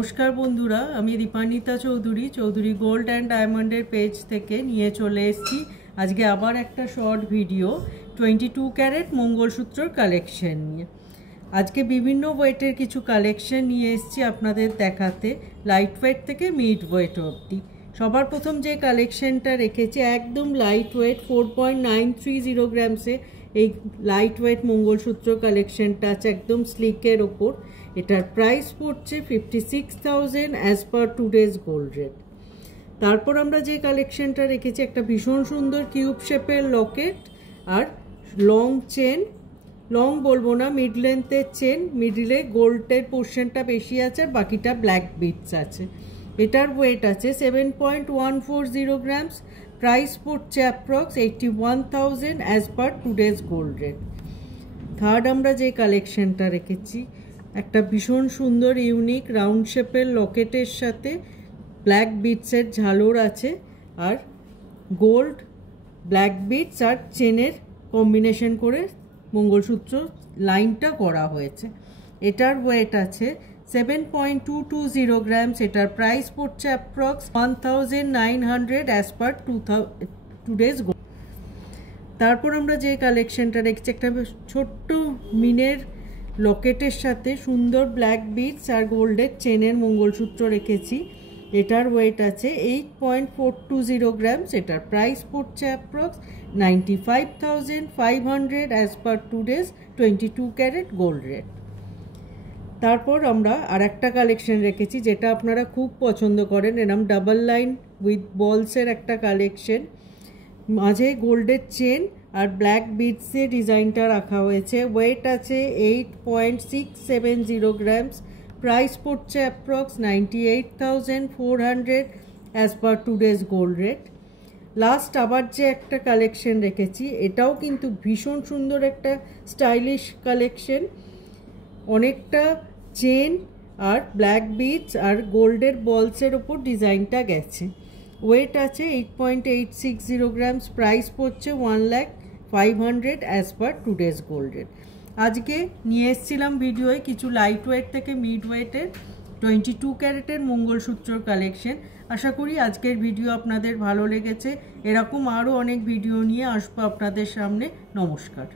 नमस्कार बंधुरा आमी दीपान्विता चौधुरी चौधुरी गोल्ड एंड डायमंडर पेज थेके निये चले एसेछि आज के आबार एक short video 22 carat mangalsutra collection निये आज के विभिन्न वेटेर किछु कलेक्शन निये एसेछि आपनादेर देखाते लाइट वेट थेके मिड वेट अब्दि सबार प्रथम जे कलेक्शनटा रेखेछि एकदम लाइट वेट 4.930 ग्रामसे एक लाइट वेट मंगलसूत्र कलेक्शनटा आछे एकदम स्लिकेर ओपर एटार प्राइस पड़ছে 56,000 as per today's gold rate. तारपर आमरा जे कलेक्शनटा रेखेछि एकटा भीषण सुंदर किউব शेपेर लकेट और लंग चेन लंग बोलबो ना मिड लेंथेर चेन मिडिले गोल्डेर पोर्शनटा बेशी आछे और बाकिटा ब्लैक बीड्स आछे। एटार वेट आछे 7.140 ग्राम्स प्राइस पड़ছে approx 81,000 as per today's gold rate. Third आमरा जे कलेक्शनटा रेखेछि একটা ভীষণ সুন্দর ইউনিক রাউন্ড শেপের লকেটের সাথে ব্ল্যাক বিটসের ঝালর আছে আর গোল্ড ব্ল্যাক বিটস আর চেনের কম্বিনেশন করে মঙ্গলসূত্র লাইনটা করা হয়েছে। এটার ওয়েট আছে 7.220 গ্রামস। এটার প্রাইস পড়ছে approx 1900 as per today's gold. তারপর আমরা যে কালেকশনটা রেখেছি একটা ছোট্ট মিনের লকেটের সাথে সুন্দর ব্ল্যাক বিটস আর গোল্ডের চেনের মঙ্গলসূত্র রেখেছি। এটার ওয়েট আছে 8.420 গ্রামস। এটার প্রাইস পড়ছে approx 95,500 as per today's 22 carat gold rate. তারপর আমরা আরেকটা কালেকশন রেখেছি যেটা আপনারা খুব পছন্দ করেন, এরকম ডাবল লাইন উইথ বলসের একটা কালেকশন, মাঝে গোল্ডের চেন और ब्लैक बीड्स से डिजाइनटा रखा हुए वेट आछे 8.670 ग्राम्स प्राइस पड़ছে approx 98,400 as per today's gold rate. Last आबार जे एक कलेक्शन रेखेछि एटाओ किन्तु भीषण सुंदर एक स्टाइलिश कलेक्शन, अनेकटा चेन और ब्लैक बीड्स और गोल्डर बल्सर ओपर डिजाइनटा गेছে। वेट आछे 8.860 ग्राम्स प्राइस पड़ছে 1,05,000 as per today's gold rate. आज के निये एसेछिलाम भिडियोए किछु लाइट वेट थेके मिड वेटेर 22 क्यारेटेर मंगलसूत्र कलेक्शन। आशा करी आजकेर भिडियो आपनादेर भालो लेगेছে। एरकम आरो अनेक भिडियो निये आसबो आपनादेर सामने। नमस्कार।